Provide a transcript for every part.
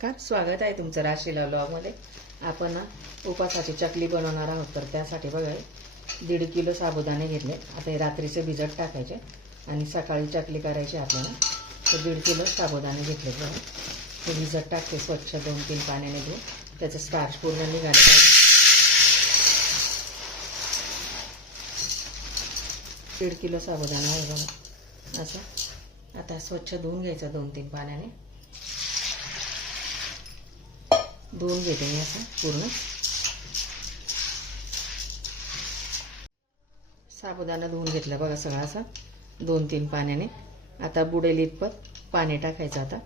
नमस्कार, स्वागत आहे तुमचं राशीला व्लॉगमध्ये। आपण उपासाची चकली बनवणार आहोत। तर त्यासाठी बघा 1.5 किलो साबुदाणे घेतले। आता हे रात्रीचे भिजत टाकायचे आणि सकाळी चकली करायची आपल्याला। तर 1.5 किलो साबुदाणे घेतले बघा। ते भिजत टाकते स्वच्छ 2-3 पाण्याने धुवून, त्याचं स्टार्च पूर्ण निघालं पाहिजे। 1.5 किलो साबुदाणा आहे बघा असं। आता स्वच्छ धुवून घ्यायचा 2-3 पाण्याने। धुवून घेते मी असं पूर्ण। साबुदाणा धुवून घेतला बघा सगळा असा 2-3 पाण्याने। आता बुडेल इतपत पाणी टाकायचं आता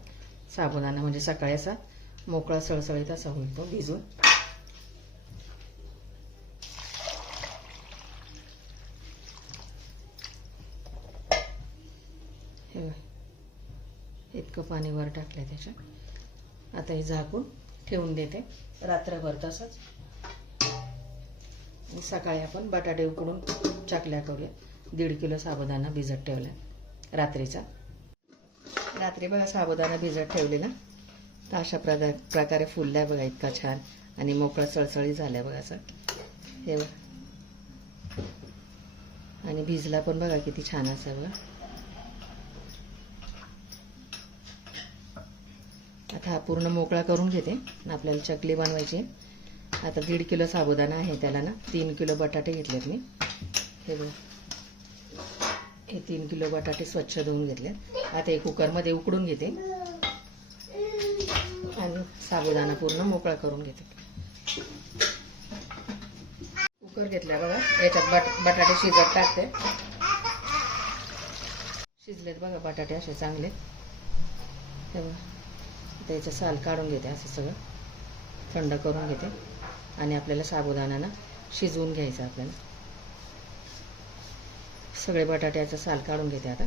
साबुदाणा, म्हणजे सकाळी असा मोकळा सळसळीत असा होईल तो भिजून। हे इतकं पाणी वर टाकलंय त्याच्यात। आता हे झाकून ठेवून देते रात्रभर तसंच। सकाळी आपण बटाटे उकडून चकल्या करूया। 1.5 किलो साबुदाणा भिजत ठेवला रात्रीचा। रात्री बघा साबुदाणा भिजत ठेवलेला तर अशा प्रकारे फुललाय बघा, इतका छान आणि मोकळा सळसळी झाल्या बघा असं। हे बघा आणि भिजला पण बघा किती छान असं बघा। आता हा पूर्ण मोकळा करून घेते, आपल्याला चकली बनवायची। आता 1.5 किलो साबुदाणा आहे, त्याला ना 3 किलो बटाटे घेतलेत मी। हे बघा, हे 3 किलो बटाटे स्वच्छ धुवून घेतले। आता हे कुकरमध्ये उकडून घेते आणि साबुदाणा पूर्ण मोकळा करून घेते। कुकर घेतला बघा, याच्यात बटाटे शिजत टाकते। शिजलेत बघा बटाटे असे चांगले। हे बघा, त्याचं साल काढून घेते असं सगळं, थंड करून घेते आणि आपल्याला साबुदाणा ना शिजवून घ्यायचा आपल्याला। सगळे बटाट्याचं साल काढून घेते आता।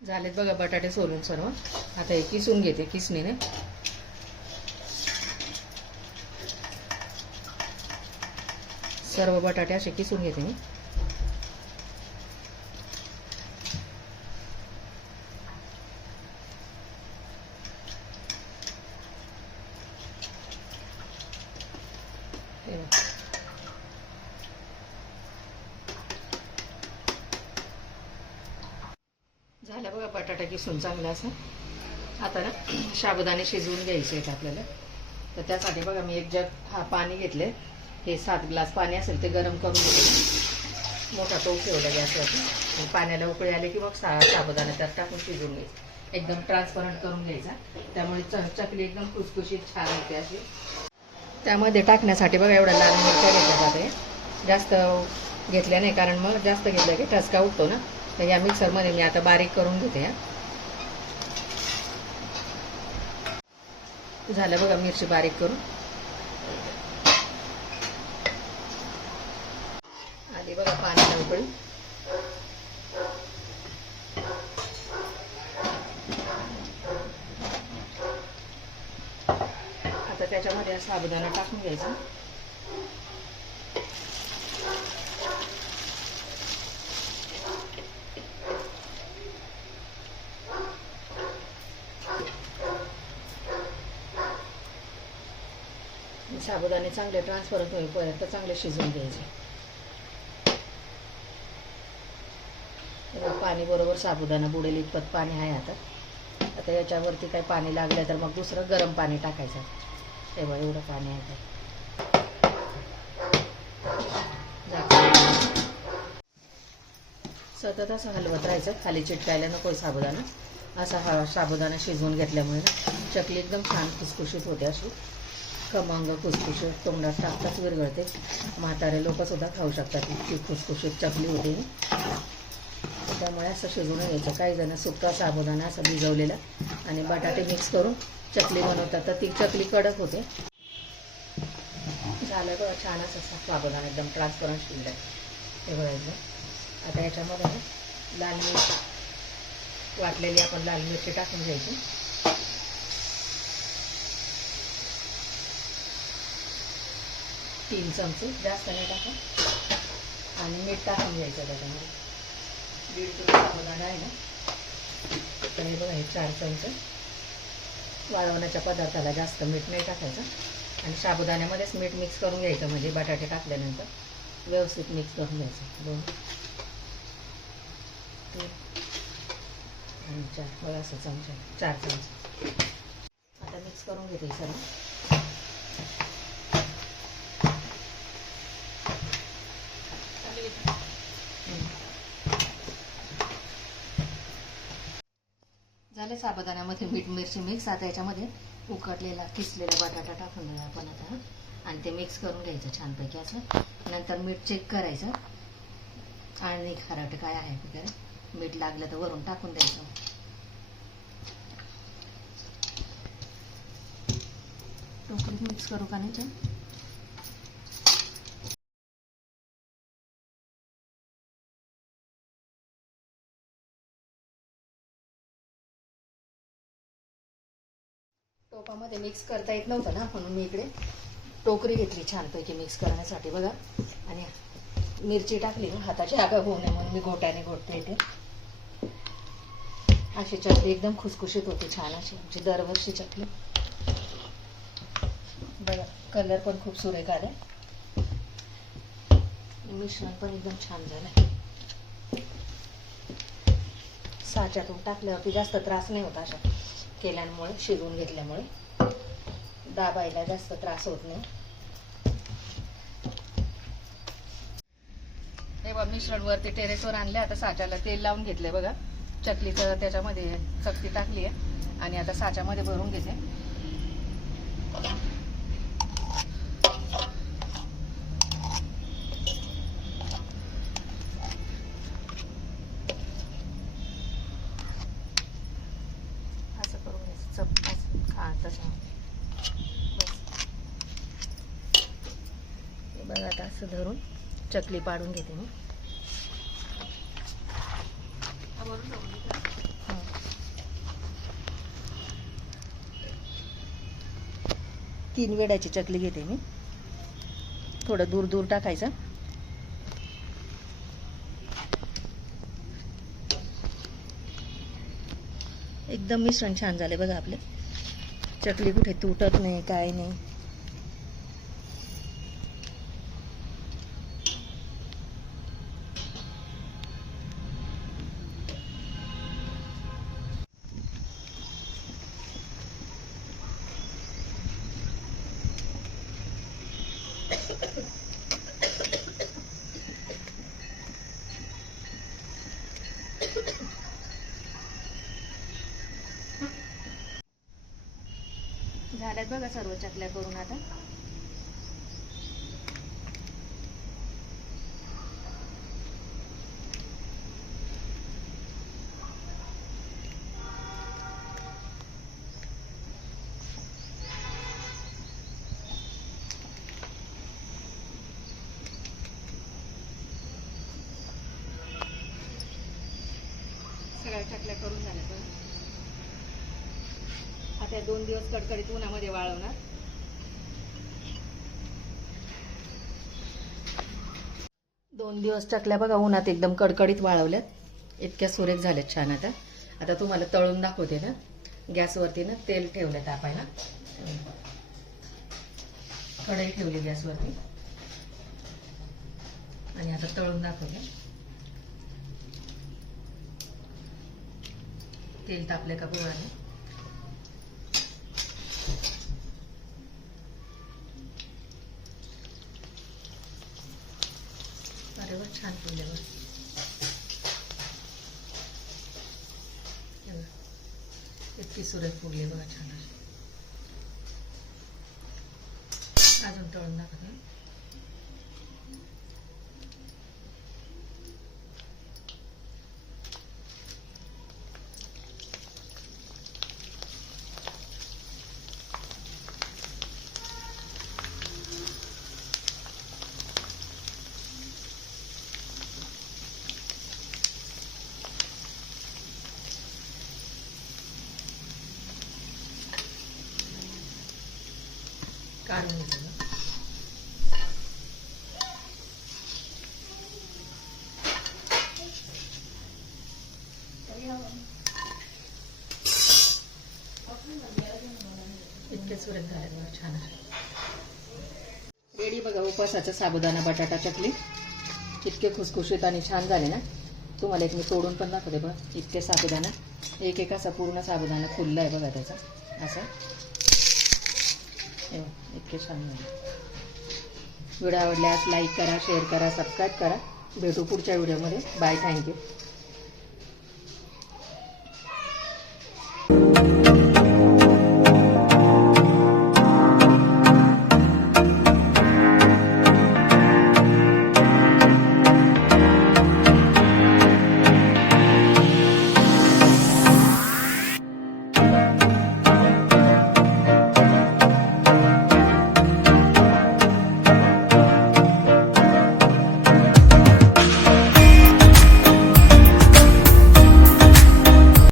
झालेत बघा बटाटे सोलून सर्व। आता हे किसून घेते किसणीने। सर्व बटाटे असे किसून घेते मी। झालं बघा बटाटा किसून चांगला असं। आता ना साबुदाणे शिजवून घ्यायचे आहेत आपल्याला। तर त्यासाठी बघा मी एक जग पाणी घेतले। हे 7 ग्लास पाणी असेल ते गरम करून घेतले। मोठा टोप ठेवला गॅसवरती आणि पाण्याला उकळी आले की मग साबुदाणा त्यात टाकून शिजवून घ्यायचं। एकदम ट्रान्सपरंट करून घ्यायचा, त्यामुळे चकली एकदम खुसखुशीत छान होते अशी। त्यामध्ये टाकण्यासाठी बघा एवढ्या लाल मिरच्या घेतल्या जाते। जास्त घेतल्या नाही, कारण मग जास्त घेतल्या की ठसका उठतो ना। तर या मिक्सरमध्ये मी आता बारीक करून घेते। झालं बघा मिरची बारीक करून। आधी बघा पाण्याला उकळी। आता त्याच्यामध्ये साबुदाणा टाकून घ्यायचा। साबुदाणे चांगले ट्रान्सपरंट होईपर्यंत चांगले शिजवून घ्यायचे। पाणी बरोबर साबुदाणा बुडेल इतपत पाणी आहे आता। आता याच्यावरती काही पाणी लागलं तर मग दुसरं गरम पाणी टाकायचं। तेव्हा एवढं पाणी आहे सतत असं हलवत राहायचं, खाली चिटकायला नको साबुदाणा। असा हा साबुदाणा शिजवून घेतल्यामुळे चकली एकदम छान खुसखुशीत होते अशी खमंग खुसखुशीत, तोंडात टाकताच विरघळते। म्हातारे लोक सुद्धा खाऊ शकतात, इतकी खुसखुशीत चकली होते। त्यामुळे असं शिजवून घ्यायचं। काही जण सुका साबुदाणा असा भिजवलेला आणि बटाटे मिक्स करून चकली बनवतात, तर ती चकली कडक होते। झालं बघा छान असं साबुदाणा एकदम ट्रान्सपरंट शिजलाय हे बघा एकदम। आता याच्यामध्ये लाल मिरची वाटलेली आपण लाल मिरची टाकून घ्यायची। 3 चमचे, जास्त नाही टाका। आणि मीठ टाकून घ्यायचं त्याच्यामध्ये। 1.5 किलो साबुदाणा आहे ना, तर हे बघा हे 4 चमचे वाळवण्याच्या पदार्थाला जास्त मीठ नाही टाकायचं आणि साबुदाण्यामध्येच मीठ मिक्स करून घ्यायचं, म्हणजे बटाटे टाकल्यानंतर व्यवस्थित मिक्स करून घ्यायचं. 2 3 आणि 4 बघा असं चमचा 4 चमचे. आता मिक्स करून घेते सर्व. झाले साबुदाण्यामध्ये मीठ मिरची मिक्स. आता याच्यामध्ये उकडलेला किसलेला बटाटा टाकून द्या आपण आता आणि ते मिक्स करून घ्यायचं छानपैकी असं. नंतर मीठ चेक करायचं आणि खारट काय आहे वगैरे, मीठ लागलं तर वरून टाकून द्यायचं. टोकरीत मिक्स करू का नाही? टोपामध्ये मिक्स करता येत नव्हतं ना, म्हणून मी इकडे टोकरी घेतली छानपैकी मिक्स करण्यासाठी. बघा, आणि मिरची टाकली ना, हाताची आग होऊ नये म्हणून मी घोट्याने घोटते इथे. अशी चकली एकदम खुसखुशीत होती, छान अशी आमची दरवर्षी चकली. बघा कलर पण खूप सुरेख आलाय, मिश्रण पण एकदम छान झालंय. साच्यातून टाकल्यावरती जास्त त्रास नाही होत अशा केल्यामुळे, शिजवून घेतल्यामुळे दाबायला जास्त त्रास होत नाही. हे बघा मिश्रण वरती टेरेसवर आणले. आता साच्याला तेल लावून घेतले. बघा चकलीचं त्याच्यामध्ये चकली टाकली आहे आणि आता साच्यामध्ये भरून घेते. असं करून घ्यायचं बघा. आता असं धरून चकली पाडून घेते मी. 3 वेळाची चकली घेते मी. थोडं दूर दूर टाकायचं. एकदम मिश्रण छान झाले बघा आपले. चकली कुठे तुटत नाही, काय नाही. झाल्यात बघा सर्व चकल्या करून. आता सगळ्या चकल्या करून झाल्या बघा. आता 2 दिवस कडकडीत उन्हामध्ये वाळवणार. दोन दिवस चकल्या बघा उन्हात एकदम कडकडीत वाळवल्यात. इतक्या सुरेख झाल्यात छान. आता तुम्हाला तळून दाखवते ना. गॅसवरती ना तेल ठेवलं तापायला, कढई ठेवली गॅसवरती आणि आता तळून दाखवते. तेल तापले का गोळाने. अरे वा छान फुलले बघ. इतकी सुरेख फुलली बघा छान. अजून तळून दाखवते. काढून घेतलं. कुरकुरीत झाले बघा, छान रेडी बघा उपासाचं साबुदाणा बटाटा चकली. इतके खुसखुशीत आणि छान झाले ना. तुम्हाला एक मी तोडून पण दाखवते बघा. इतके साबुदाणा एक असा पूर्ण साबुदाणा फुलला आहे बघा त्याचा असं. इतके छान झाले. व्हिडिओ आवडल्यास लाईक करा, शेअर करा, सबस्क्राईब करा. भेटू पुढच्या व्हिडिओमध्ये. Bye, thank you.